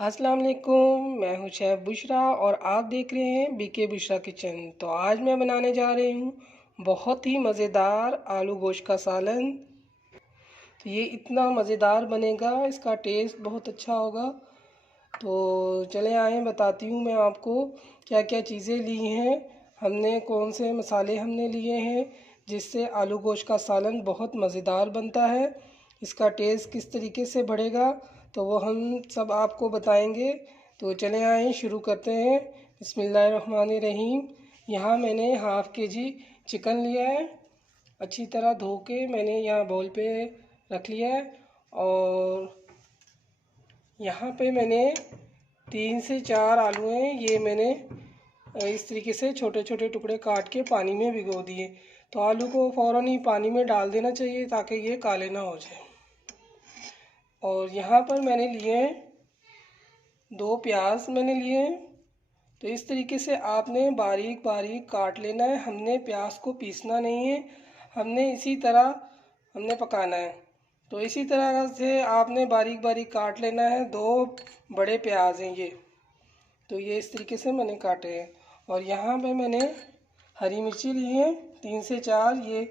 अस्सलाम वालेकुम। मैं हूं शेफ़ बुशरा और आप देख रहे हैं बीके बुशरा किचन। तो आज मैं बनाने जा रही हूं बहुत ही मज़ेदार आलू गोश्त का सालन। तो ये इतना मज़ेदार बनेगा, इसका टेस्ट बहुत अच्छा होगा। तो चले आए बताती हूं मैं आपको क्या क्या चीज़ें ली हैं हमने, कौन से मसाले हमने लिए हैं जिससे आलू गोश्त का सालन बहुत मज़ेदार बनता है। इसका टेस्ट किस तरीके से बढ़ेगा तो वो हम सब आपको बताएंगे। तो चले आए शुरू करते हैं। बिस्मिल्लाहिर्रहमानिर्रहीम। यहाँ मैंने हाफ़ के-जी चिकन लिया है, अच्छी तरह धो के मैंने यहाँ बाउल पे रख लिया है। और यहाँ पे मैंने 3 से 4 आलू हैं, ये मैंने इस तरीके से छोटे छोटे टुकड़े काट के पानी में भिगो दिए। तो आलू को फ़ौरन ही पानी में डाल देना चाहिए ताकि ये काले ना हो जाए। और यहाँ पर मैंने लिए हैं 2 प्याज मैंने लिए हैं। तो इस तरीके से आपने बारीक बारीक काट लेना है। हमने प्याज को पीसना नहीं है, हमने इसी तरह हमने पकाना है। तो इसी तरह से आपने बारीक बारीक काट लेना है। 2 बड़े प्याज हैं ये, तो ये इस तरीके से मैंने काटे हैं। और यहाँ पे मैंने हरी मिर्ची ली है 3 से 4। ये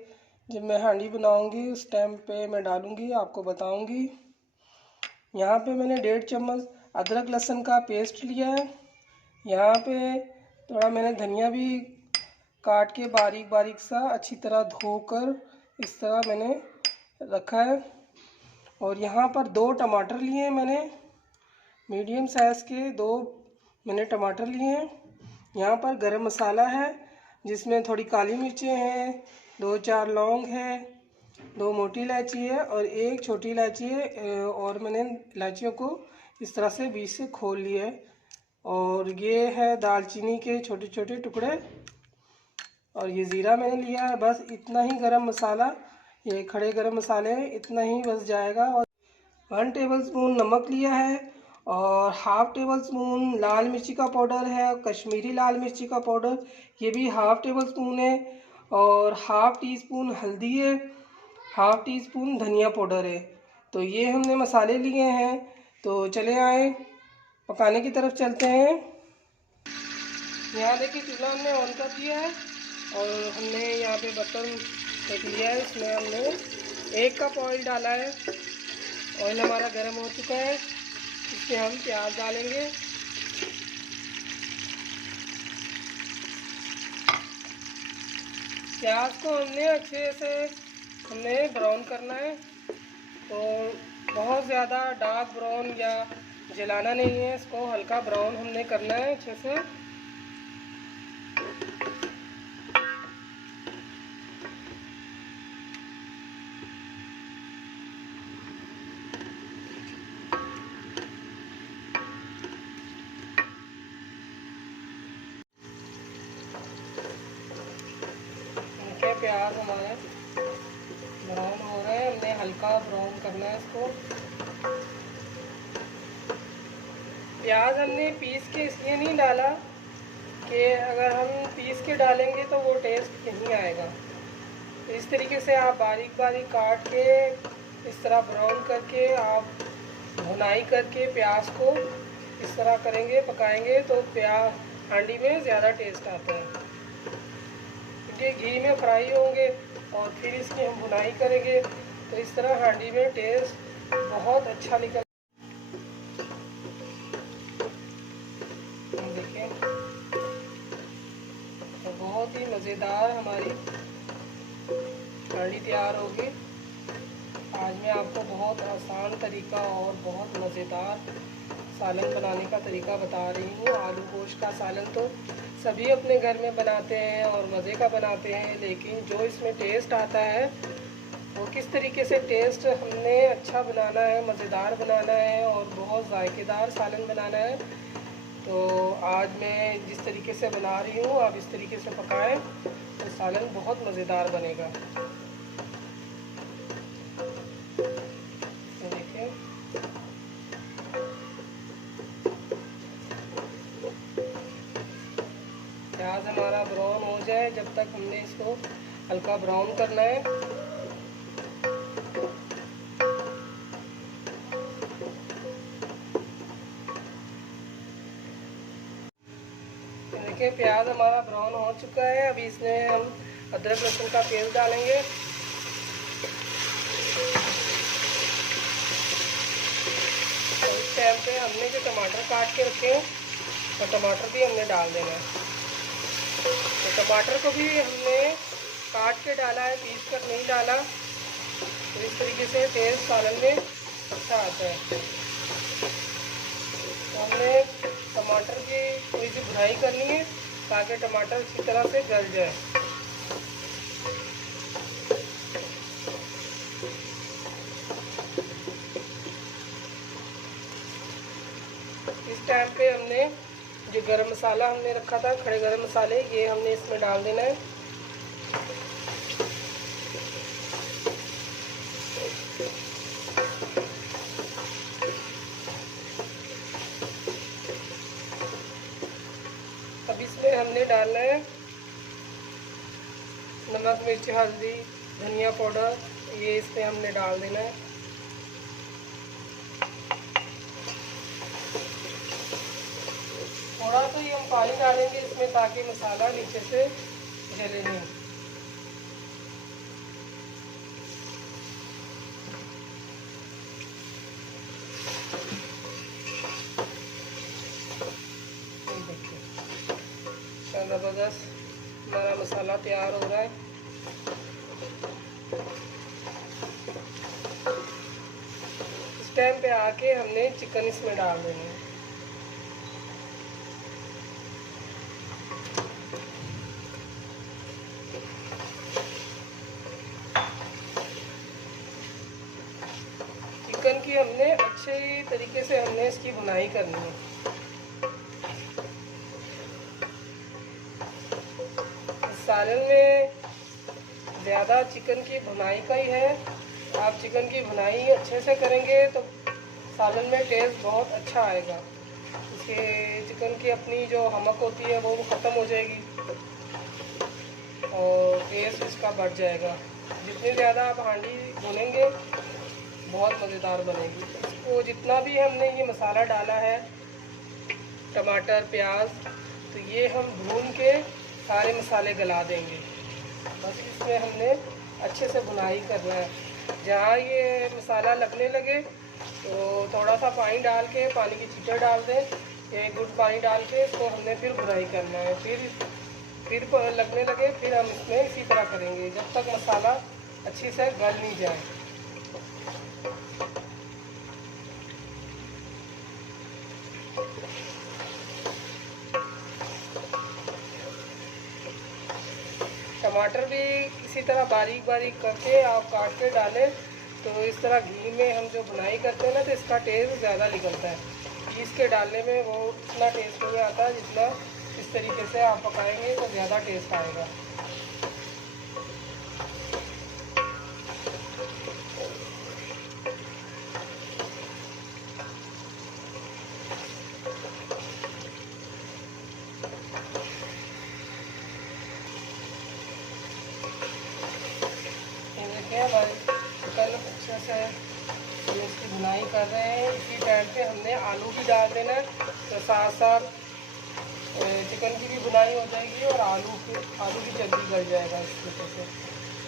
जब मैं हांडी बनाऊंगी उस टाइम पे मैं डालूंगी, आपको बताऊंगी। यहाँ पे मैंने 1.5 चम्मच अदरक लहसुन का पेस्ट लिया है। यहाँ पे थोड़ा मैंने धनिया भी काट के बारीक बारीक सा अच्छी तरह धोकर इस तरह मैंने रखा है। और यहाँ पर 2 टमाटर लिए हैं मैंने, मीडियम साइज़ के 2 मैंने टमाटर लिए हैं। यहाँ पर गरम मसाला है जिसमें थोड़ी काली मिर्चें हैं, 2-4 लौंग है, 2 मोटी इलायची है और 1 छोटी इलायची है। और मैंने इलायचियों को इस तरह से बीच से खोल लिया है। और ये है दालचीनी के छोटे छोटे टुकड़े। और ये ज़ीरा मैंने लिया है। बस इतना ही गरम मसाला, ये खड़े गरम मसाले इतना ही बस जाएगा। और 1 टेबलस्पून नमक लिया है और हाफ़ टेबल स्पून लाल मिर्ची का पाउडर है, कश्मीरी लाल मिर्ची का पाउडर ये भी हाफ़ टेबल स्पून है। और हाफ़ टी स्पून हल्दी है, हाफ़ टी स्पून धनिया पाउडर है। तो ये हमने मसाले लिए हैं। तो चले आए पकाने की तरफ चलते हैं। यहाँ देखिए चूल्हा हमने ऑन कर दिया है और हमने यहाँ पे बर्तन रख लिया है। इसमें हमने 1 कप ऑयल डाला है। ऑयल हमारा गर्म हो चुका है, इसमें हम प्याज डालेंगे। प्याज को हमने अच्छे से ब्राउन करना है। तो बहुत ज़्यादा डार्क ब्राउन या जलाना नहीं है, इसको हल्का ब्राउन हमने करना है अच्छे से। प्याज हमारे ब्राउन हो रहे हैं, हमने हल्का ब्राउन करना है इसको। प्याज हमने पीस के इसलिए नहीं डाला कि अगर हम पीस के डालेंगे तो वो टेस्ट नहीं आएगा। तो इस तरीके से आप बारीक बारीक काट के इस तरह ब्राउन करके आप भुनाई करके प्याज को इस तरह करेंगे, पकाएंगे तो प्याज हांडी में ज़्यादा टेस्ट आता है। ये घी में फ्राई होंगे और फिर इसकी हम भुनाई करेंगे तो इस तरह हांडी में टेस्ट बहुत अच्छा निकल। देखें तो बहुत ही मज़ेदार हमारी हांडी तैयार होगी। आज मैं आपको बहुत आसान तरीका और बहुत मज़ेदार सालन बनाने का तरीका बता रही हूँ। आलू गोश्त का सालन तो सभी अपने घर में बनाते हैं और मज़े का बनाते हैं, लेकिन जो इसमें टेस्ट आता है वो किस तरीके से टेस्ट हमने अच्छा बनाना है, मज़ेदार बनाना है और बहुत जायकेदार सालन बनाना है। तो आज मैं जिस तरीके से बना रही हूँ आप इस तरीके से पकाएं तो सालन बहुत मज़ेदार बनेगा। प्याज हमारा ब्राउन हो जाए जब तक हमने इसको हल्का ब्राउन करना है। देखिए प्याज हमारा ब्राउन हो चुका है। अभी इसमें हम अदरक लहसुन का पेस्ट डालेंगे। और इस टाइम पे हमने जो टमाटर काट के रखे हैं तो टमाटर भी हमने डाल देना है। तो टमाटर को भी हमने काट के डाला है, पीस कर नहीं डाला। तो इस तरीके से टेस्ट सालन में अच्छा आता है। तो हमने टमाटर की थोड़ी सी भुनाई करनी है ताकि टमाटर अच्छी तरह से गल जाए। इस टाइम पे हमने जो गरम मसाला हमने रखा था, खड़े गरम मसाले, ये हमने इसमें डाल देना है। अब इसमें हमने डालना है नमक, मिर्च, हल्दी, धनिया पाउडर, ये इसमें हमने डाल देना है। थोड़ा सा ही हम पानी डालेंगे इसमें ताकि मसाला नीचे से जले नहीं। ज़बरदस्त हमारा मसाला तैयार हो रहा है। इस टाइम पे आके हमने चिकन इसमें डाल देना है। चिकन की हमने अच्छे तरीके से हमने इसकी भुनाई करनी है। सालन में ज़्यादा चिकन की भुनाई का ही है। आप चिकन की भुनाई अच्छे से करेंगे तो सालन में टेस्ट बहुत अच्छा आएगा। इसके चिकन की अपनी जो हमक होती है वो ख़त्म हो जाएगी और टेस्ट इसका बढ़ जाएगा। जितनी ज़्यादा आप हांडी भुनेंगे बहुत मज़ेदार बनेगी। इसको जितना भी हमने ये मसाला डाला है, टमाटर, प्याज, तो ये हम भून के सारे मसाले गला देंगे। बस इसमें हमने अच्छे से भुनाई करना है। जहाँ ये मसाला लगने लगे तो थोड़ा सा पानी डाल के, पानी की छींटे डाल दें, या एक घुट पानी डाल के इसको हमने फिर भुनाई करना है। फिर लगने लगे फिर हम इसमें इसी तरह करेंगे जब तक मसाला अच्छी से गल नहीं जाए। टमाटर भी इसी तरह बारीक बारीक करके आप काट के डालें तो इस तरह घी में हम जो भुनाई करते हैं ना तो इसका टेस्ट ज़्यादा निकलता है। पीस के डालने में वो इतना टेस्ट नहीं आता जितना इस तरीके से आप पकाएंगे तो ज़्यादा टेस्ट आएगा। हमारे चिकन अच्छे से इसकी भुनाई कर रहे हैं। इसी टाइम पे हमने आलू भी डाल देना है तो साथ साथ चिकन की भी भुनाई हो जाएगी और आलू भी जल्दी गल जाएगा इस तरीके से।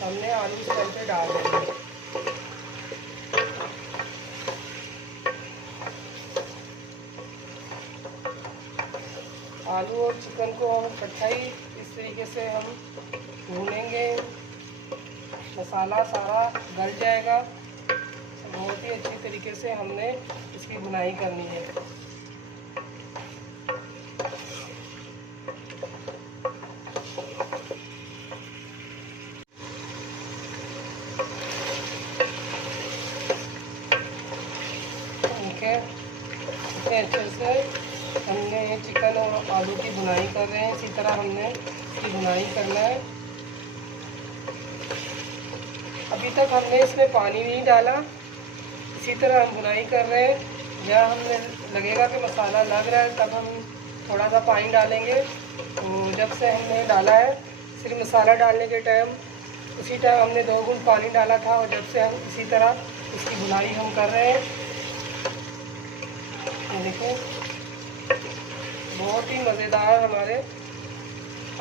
हमने आलू इस टाइम पे डाल देना है। आलू और चिकन को हम इकट्ठा ही इस तरीके से हम भूनेंगे, मसाला सारा गल जाएगा। बहुत ही अच्छी तरीके से हमने इसकी भुनाई करनी है। ठीक है, इतने अच्छे से हमने ये चिकन और आलू की भुनाई कर रहे हैं। इसी तरह हमने इसकी भुनाई करना है। अभी तक हमने इसमें पानी नहीं डाला, इसी तरह हम भुनाई कर रहे हैं। जहाँ हमें लगेगा कि मसाला लग रहा है तब हम थोड़ा सा पानी डालेंगे। तो जब से हमने डाला है सिर्फ मसाला डालने के टाइम, उसी टाइम हमने 2 घूंट पानी डाला था और जब से हम इसी तरह इसकी भुनाई हम कर रहे हैं। ये देखो बहुत ही मज़ेदार हमारे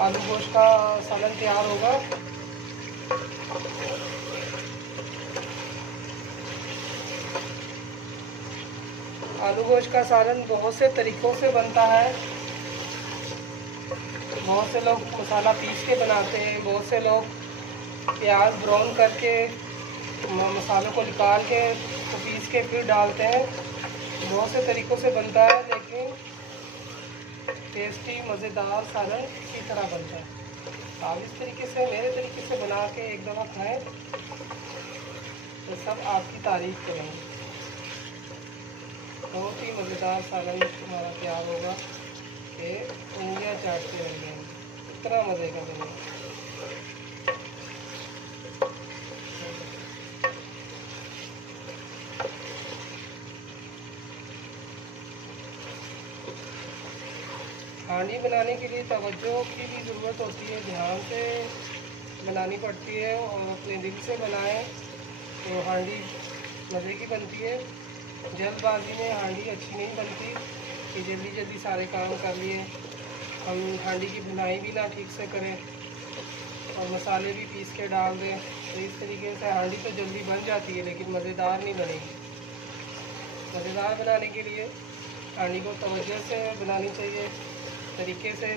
आलू गोश्त का सालन तैयार होगा। आलू गोश्त का सालन बहुत से तरीक़ों से बनता है। बहुत से लोग मसाला पीस के बनाते हैं, बहुत से लोग प्याज ब्राउन करके मसालों को निकाल के तो पीस के फिर डालते हैं। बहुत से तरीक़ों से बनता है, लेकिन टेस्टी मज़ेदार सालन इसी तरह बनता है। आप इस तरीके से मेरे तरीके से बना के एक दफ़ा खाएं तो सब आपकी तारीफ़ करेंगे। बहुत ही मज़ेदार सालन हमारा तैयार होगा कि उंगलियां चाटते रह जाएंगे, इतना मज़े का बनेगा। हांडी बनाने के लिए तवज्जो की भी ज़रूरत होती है, ध्यान से बनानी पड़ती है और अपने दिल से बनाएं तो हांडी मज़े की बनती है। जल्दबाजी में हांडी अच्छी नहीं बनती कि जल्दी जल्दी सारे काम कर लिए, हम हांडी की बुनाई भी ना ठीक से करें और मसाले भी पीस के डाल दें, तो इस तरीके से हांडी तो जल्दी बन जाती है लेकिन मज़ेदार नहीं बनेगी। मज़ेदार बनाने के लिए हांडी को तवज्जो से बनानी चाहिए, तरीके से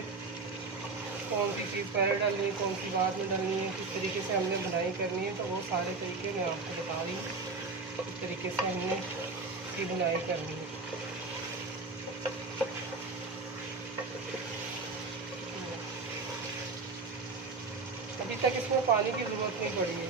कौन सी चीज़ पहले डालनी है, कौन सी बाद में डालनी है, किस तरीके से हमने बुनाई करनी है, तो वो सारे तरीके मैं आपको बता रही हूँ किस तरीके से हमने इसकी बुनाई करनी है। अभी तक इसमें पानी की ज़रूरत नहीं पड़ी है।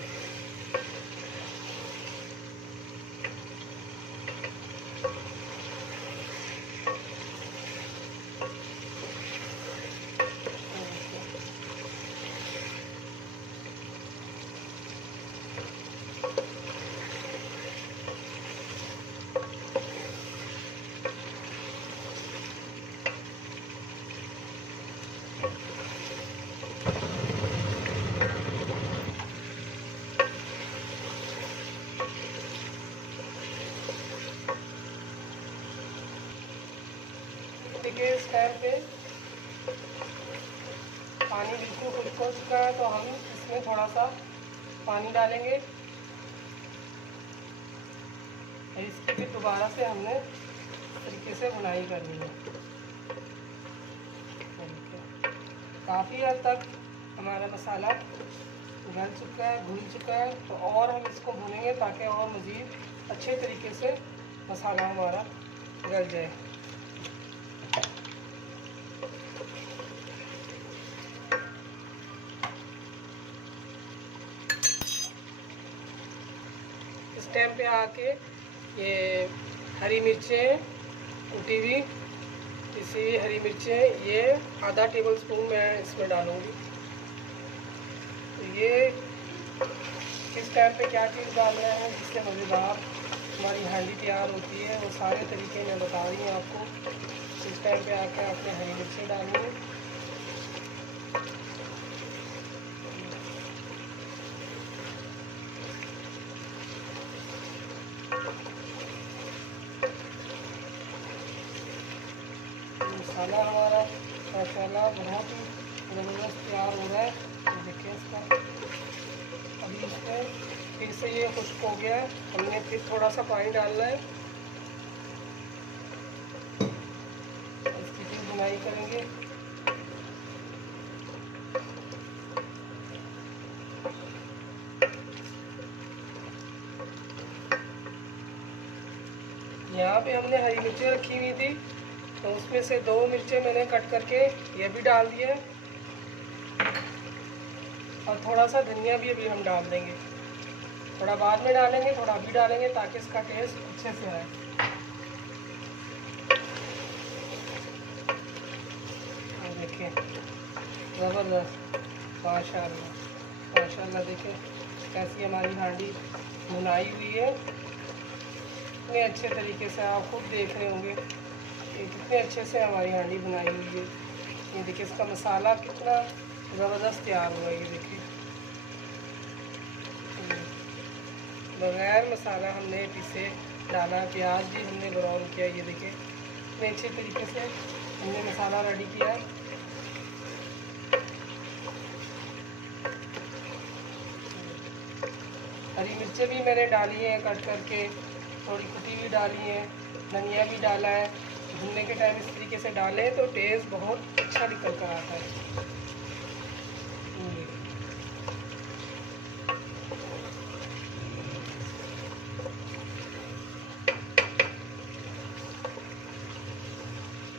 देखिए इस टाइम पे पानी बिल्कुल खुश्क हो चुका है, तो हम इसमें थोड़ा सा पानी डालेंगे और इसकी फिर दोबारा से हमने तरीके से बुनाई करनी है। काफ़ी हद तक हमारा मसाला गल चुका है, भून चुका है, तो और हम इसको भूनेंगे ताकि और मज़ीद अच्छे तरीके से मसाला हमारा गल जाए। इस टाइम पे आके ये हरी मिर्चें कुटी हुई, इसी हरी मिर्चें ये आधा टेबल स्पून मैं इसमें डालूँगी। तो ये इस टाइम पे क्या चीज़ डालना है जिससे मज़ेदार हमारी हांडी तैयार होती है, वो सारे तरीके मैं बता रही हूँ आपको। इस टाइम पे आके आपने हरी मिर्चें डालनी है। मसाला हमारा माशाल्लाह बहुत ही ज़बरदस्त तैयार हो रहा है। तो देखिए इसका अभी इसमें फिर से ये खुश्क हो गया है, हमने फिर थोड़ा सा पानी डालना है, इसकी फिर बुनाई करेंगे। यहाँ पे हमने हरी मिर्चें रखी हुई थी, तो उसमें से 2 मिर्चें मैंने कट करके ये भी डाल दिए और थोड़ा सा धनिया भी अभी हम डाल देंगे, थोड़ा बाद में डालेंगे, थोड़ा अभी डालेंगे ताकि इसका टेस्ट अच्छे से आए। और देखिए ज़बरदस्त, माशाल्लाह माशाल्लाह, देखिए कैसी हमारी हांडी भुनाई हुई है, इतने अच्छे तरीके से आप खुद देख रहे होंगे कि कितने अच्छे से हमारी हांडी बनाई हुई है। ये देखिए इसका मसाला कितना ज़बरदस्त तैयार हुआ है। ये देखिए बगैर मसाला हमने पीसे डाला, प्याज भी हमने ब्राउन किया। ये देखिए इतने अच्छे तरीके से हमने मसाला रेडी किया। हरी मिर्चें भी मैंने डाली हैं कट करके, थोड़ी कुटी भी डाली है, धनिया भी डाला है। भूनने के टाइम इस तरीके से डालें तो टेस्ट बहुत अच्छा निकल कर आता है।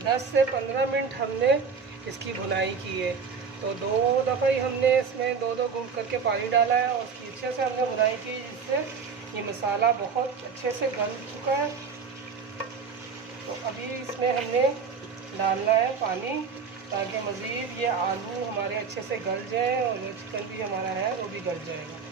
10 से 15 मिनट हमने इसकी भुनाई की है। तो 2 दफ़ा ही हमने इसमें 2-2 घूंट करके पानी डाला है और इसकी अच्छे से हमने भुनाई की, जिससे ये मसाला बहुत अच्छे से गल चुका है। तो अभी इसमें हमने डालना है पानी, ताकि मज़ीद ये आलू हमारे अच्छे से गल जाए और जो चिकन भी हमारा है वो भी गल जाएगा।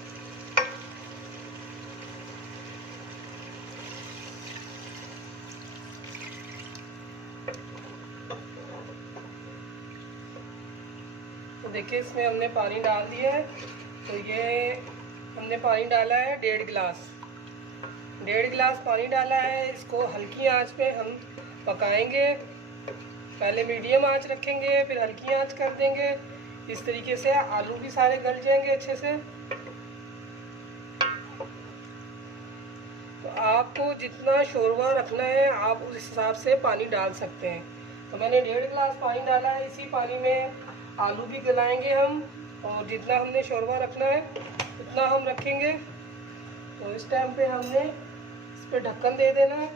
तो देखिए इसमें हमने पानी डाल दिया है। तो ये हमने पानी डाला है 1.5 गिलास, 1.5 गिलास पानी डाला है। इसको हल्की आंच पे हम पकाएंगे। पहले मीडियम आंच रखेंगे, फिर हल्की आंच कर देंगे। इस तरीके से आलू भी सारे गल जाएंगे अच्छे से। तो आपको जितना शोरबा रखना है आप उस हिसाब से पानी डाल सकते हैं। तो मैंने 1.5 गिलास पानी डाला है। इसी पानी में आलू भी गलाएंगे हम, और जितना हमने शोरबा रखना है उतना हम रखेंगे। तो इस टाइम पे हमने इस पर ढक्कन दे देना है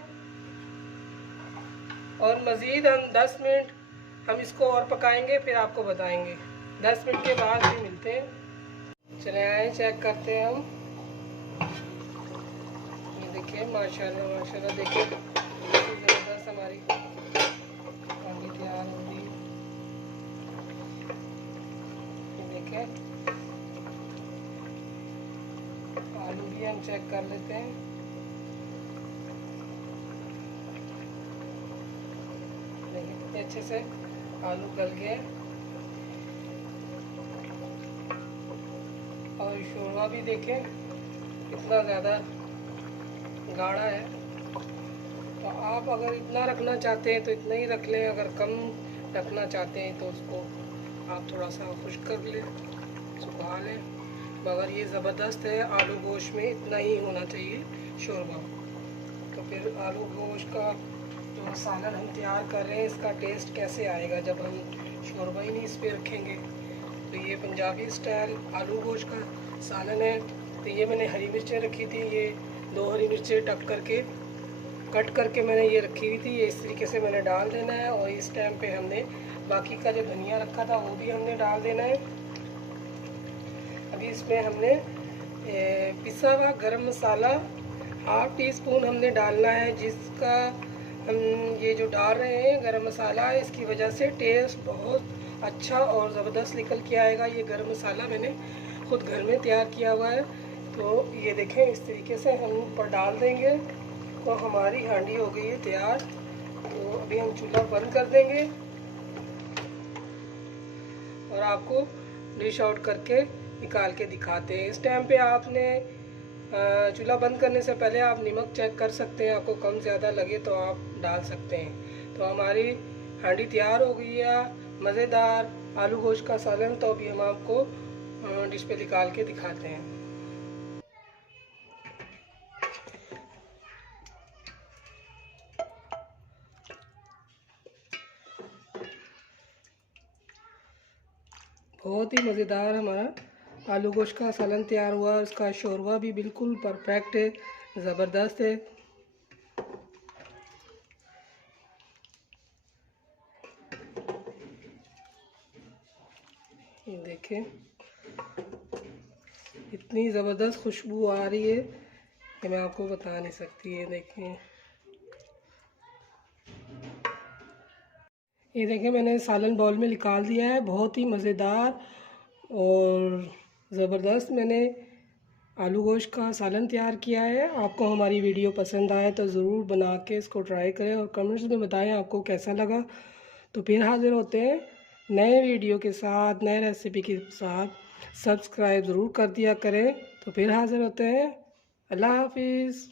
और मज़ीद हम 10 मिनट हम इसको और पकाएंगे, फिर आपको बताएंगे। 10 मिनट के बाद भी मिलते हैं। चले आए चेक करते हैं हम। ये देखिए माशाल्लाह माशाल्लाह, देखिए ज़बरदस्त हमारी हांडी तैयार हो गई। देखिए आलू भी हम चेक कर लेते हैं। देखिए कितने अच्छे से आलू गल गए और शोरबा भी देखें कितना ज़्यादा गाढ़ा है। तो आप अगर इतना रखना चाहते हैं तो इतना ही रख लें, अगर कम रखना चाहते हैं तो उसको आप थोड़ा सा खुश्क कर लें, सुखा लें। मगर ये ज़बरदस्त है, आलू गोश्त में इतना ही होना चाहिए शोरबा। तो फिर आलू गोश्त का जो सालन हम तैयार कर रहे हैं, इसका टेस्ट कैसे आएगा जब हम शोरबा ही नहीं इस पर रखेंगे। तो ये पंजाबी स्टाइल आलू गोश्त का सालन है। तो ये मैंने हरी मिर्चें रखी थी, ये 2 हरी मिर्चें कट करके मैंने ये रखी हुई थी। ये इस तरीके से मैंने डाल देना है और इस टाइम पे हमने बाकी का जो धनिया रखा था वो भी हमने डाल देना है। अभी इसमें हमने पिसा हुआ गरम मसाला 1/2 टीस्पून हमने डालना है, जिसका हम ये जो डाल रहे हैं गरम मसाला, इसकी वजह से टेस्ट बहुत अच्छा और ज़बरदस्त निकल के आएगा। ये गरम मसाला मैंने खुद घर में तैयार किया हुआ है। तो ये देखें इस तरीके से हम ऊपर डाल देंगे तो हमारी हांडी हो गई है तैयार। तो अभी हम चूल्हा बंद कर देंगे और आपको डिश आउट करके निकाल के दिखाते हैं। इस टाइम पे आपने चूल्हा बंद करने से पहले आप नमक चेक कर सकते हैं, आपको कम ज़्यादा लगे तो आप डाल सकते हैं। तो हमारी हांडी तैयार हो गई है, मज़ेदार आलू गोश्त का सालन। तो अभी हम आपको डिश पे निकाल के दिखाते हैं। बहुत ही मज़ेदार हमारा आलू गोश्त का सालन तैयार हुआ। उसका शोरबा भी बिल्कुल परफेक्ट है, ज़बरदस्त है। ये देखें इतनी ज़बरदस्त खुशबू आ रही है कि मैं आपको बता नहीं सकती। ये देखें मैंने सालन बाउल में निकाल दिया है। बहुत ही मज़ेदार और ज़बरदस्त मैंने आलू गोश्त का सालन तैयार किया है। आपको हमारी वीडियो पसंद आए तो ज़रूर बना के इसको ट्राई करें और कमेंट्स में बताएं आपको कैसा लगा। तो फिर हाज़िर होते हैं नए वीडियो के साथ, नए रेसिपी के साथ। सब्सक्राइब ज़रूर कर दिया करें। तो फिर हाज़िर होते हैं। अल्लाह हाफिज़।